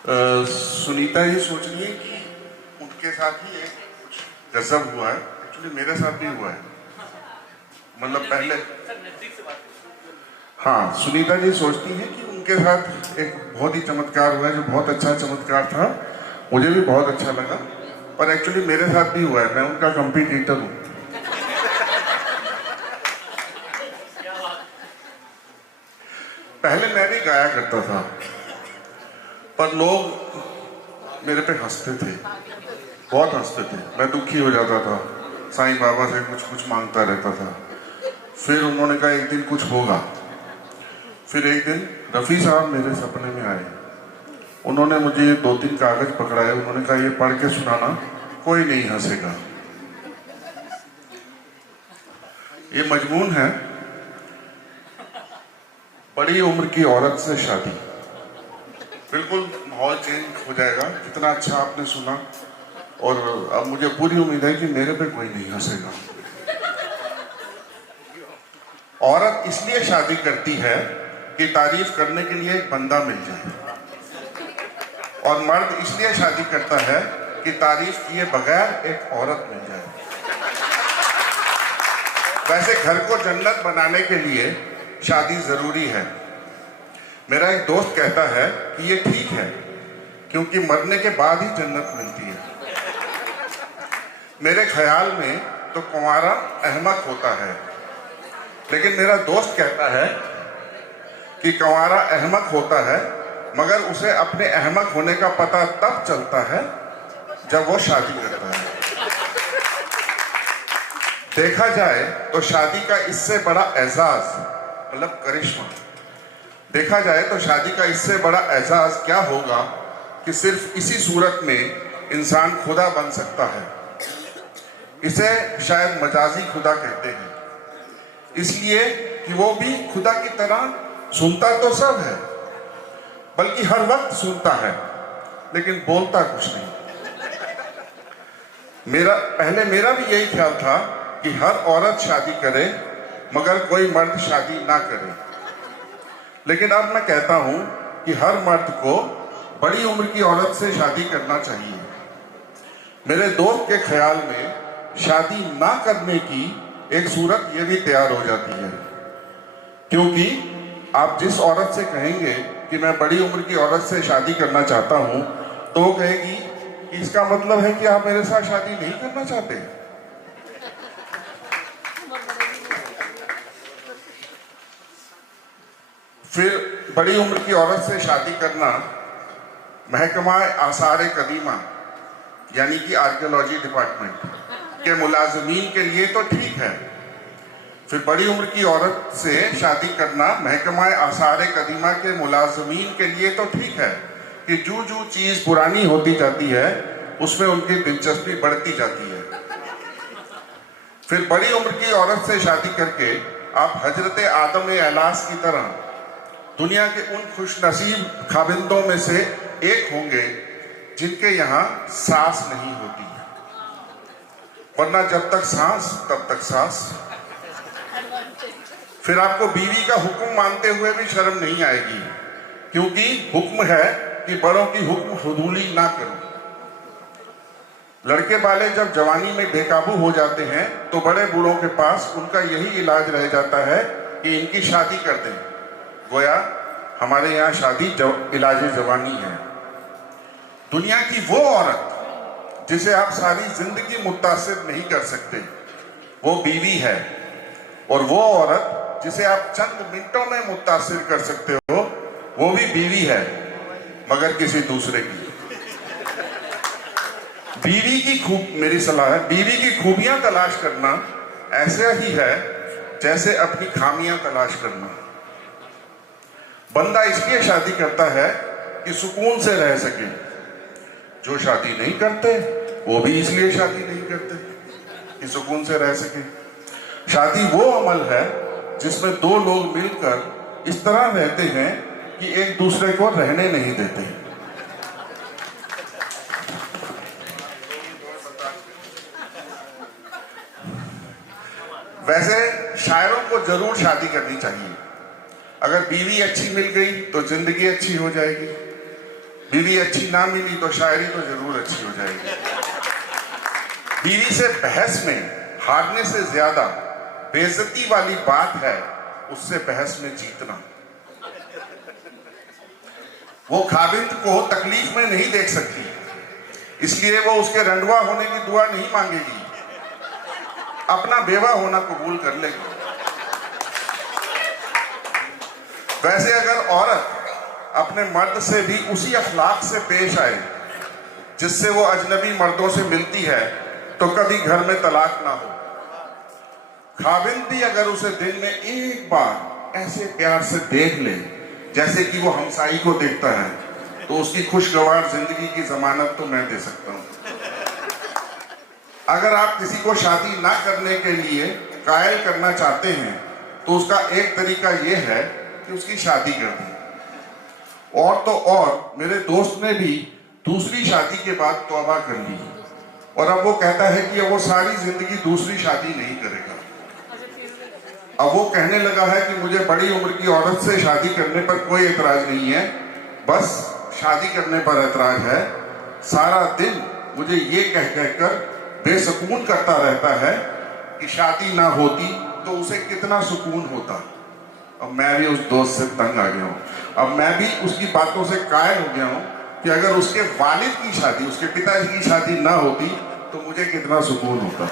सुनीता ये सोच रही है कि उनके साथ ही एक कुछ गजब हुआ है। एक्चुअली मेरे साथ भी हुआ है। मतलब पहले, हाँ, सुनीता जी सोचती हैं कि उनके साथ एक बहुत ही चमत्कार हुआ है, जो बहुत अच्छा चमत्कार था, मुझे भी बहुत अच्छा लगा। पर एक्चुअली मेरे साथ भी हुआ है, मैं उनका कंपटीटर हूँ। पहले मैं भी गाया करता था, पर लोग मेरे पे हंसते थे, बहुत हंसते थे। मैं दुखी हो जाता था, साईं बाबा से कुछ कुछ मांगता रहता था। फिर उन्होंने कहा एक दिन कुछ होगा। फिर एक दिन रफ़ी साहब मेरे सपने में आए। उन्होंने मुझे 2-3 कागज पकड़ाए। उन्होंने कहा ये पढ़ के सुनाना, कोई नहीं हंसेगा। ये मजमून है, बड़ी उम्र की औरत से शादी। बिल्कुल माहौल चेंज हो जाएगा। कितना अच्छा आपने सुना, और अब मुझे पूरी उम्मीद है कि मेरे पे कोई नहीं हंसेगा। औरत इसलिए शादी करती है कि तारीफ करने के लिए एक बंदा मिल जाए, और मर्द इसलिए शादी करता है कि तारीफ किए बगैर एक औरत मिल जाए। वैसे घर को जन्नत बनाने के लिए शादी जरूरी है। मेरा एक दोस्त कहता है कि ये ठीक है, क्योंकि मरने के बाद ही जन्नत मिलती है। मेरे ख्याल में तो कुंवारा अहमक होता है, लेकिन मेरा दोस्त कहता है कि कुंवारा अहमक होता है, मगर उसे अपने अहमक होने का पता तब चलता है जब वो शादी करता है। देखा जाए तो शादी का इससे बड़ा एजाज, मतलब करिश्मा, देखा जाए तो शादी का इससे बड़ा एजाज क्या होगा कि सिर्फ इसी सूरत में इंसान खुदा बन सकता है। इसे शायद मजाजी खुदा कहते हैं, इसलिए कि वो भी खुदा की तरह सुनता तो सब है, बल्कि हर वक्त सुनता है, लेकिन बोलता कुछ नहीं। मेरा भी यही ख्याल था कि हर औरत शादी करे, मगर कोई मर्द शादी ना करे। लेकिन अब मैं कहता हूं कि हर मर्द को बड़ी उम्र की औरत से शादी करना चाहिए। मेरे दोस्त के ख्याल में शादी ना करने की एक सूरत ये भी तैयार हो जाती है, क्योंकि आप जिस औरत से कहेंगे कि मैं बड़ी उम्र की औरत से शादी करना चाहता हूं, तो वो कहेगी कि इसका मतलब है कि आप मेरे साथ शादी नहीं करना चाहते। फिर बड़ी उम्र की औरत से शादी करना महकमा आसार कदीमा, यानी कि आर्कियोलॉजी डिपार्टमेंट के मुलाजमीन के लिए तो ठीक है। फिर बड़ी उम्र की औरत से शादी करना महकमा आसार कदीमा के मुलाजमीन के लिए तो ठीक है कि जो जो चीज पुरानी होती जाती है उसमें उनकी दिलचस्पी बढ़ती जाती है। फिर बड़ी उम्र की औरत से शादी करके आप हजरत आदम एलास की तरह दुनिया के उन खुशनसीब खाबिंदों में से एक होंगे जिनके यहाँ सांस नहीं होती, वरना जब तक सांस तब तक सांस। फिर आपको बीवी का हुक्म मानते हुए भी शर्म नहीं आएगी, क्योंकि हुक्म है कि बड़ों की हुक्म फजूली ना करो। लड़के वाले जब जवानी में बेकाबू हो जाते हैं तो बड़े बूढ़ों के पास उनका यही इलाज रह जाता है कि इनकी शादी कर दें। गोया हमारे यहाँ शादी इलाज जवानी है। दुनिया की वो औरत जिसे आप सारी जिंदगी मुतासिर नहीं कर सकते, वो बीवी है, और वो औरत जिसे आप चंद मिनटों में मुतासिर कर सकते हो, वो भी बीवी है, मगर किसी दूसरे की। मेरी सलाह है, बीवी की खूबियां तलाश करना ऐसे ही है जैसे अपनी खामियां तलाश करना। बंदा इसलिए शादी करता है कि सुकून से रह सके। जो शादी नहीं करते वो भी इसलिए शादी नहीं करते कि सुकून से रह सके। शादी वो अमल है जिसमें दो लोग मिलकर इस तरह रहते हैं कि एक दूसरे को रहने नहीं देते। वैसे शायरों को जरूर शादी करनी चाहिए। अगर बीवी अच्छी मिल गई तो जिंदगी अच्छी हो जाएगी। बीवी अच्छी ना मिली तो शायरी तो जरूर अच्छी हो जाएगी। बीवी से बहस में हारने से ज्यादा बेइज्जती वाली बात है उससे बहस में जीतना। वो खाविंद को तकलीफ में नहीं देख सकती, इसलिए वो उसके रंडवा होने की दुआ नहीं मांगेगी, अपना बेवा होना कबूल कर लेगी। वैसे अगर औरत अपने मर्द से भी उसी अखलाक से पेश आए जिससे वो अजनबी मर्दों से मिलती है तो कभी घर में तलाक ना हो। खाविंद भी अगर उसे दिन में एक बार ऐसे प्यार से देख ले जैसे कि वो हमसाई को देखता है तो उसकी खुशगवार जिंदगी की जमानत तो मैं दे सकता हूं। अगर आप किसी को शादी ना करने के लिए कायल करना चाहते हैं तो उसका एक तरीका यह है कि उसकी शादी कर दें। और तो और मेरे दोस्त ने भी दूसरी शादी के बाद तौबा कर ली और अब वो कहता है कि अब वो सारी जिंदगी दूसरी शादी नहीं करेगा। अब वो कहने लगा है कि मुझे बड़ी उम्र की औरत से शादी करने पर कोई एतराज नहीं है, बस शादी करने पर एतराज है। सारा दिन मुझे ये कह कहकर बेसुकून करता रहता है कि शादी ना होती तो उसे कितना सुकून होता। अब मैं भी उस दोस्त से तंग आ गया हूँ। अब मैं भी उसकी बातों से कायल हो गया हूँ कि अगर उसके वालिद की शादी, उसके पिताजी की शादी ना होती तो मुझे कितना सुकून होता।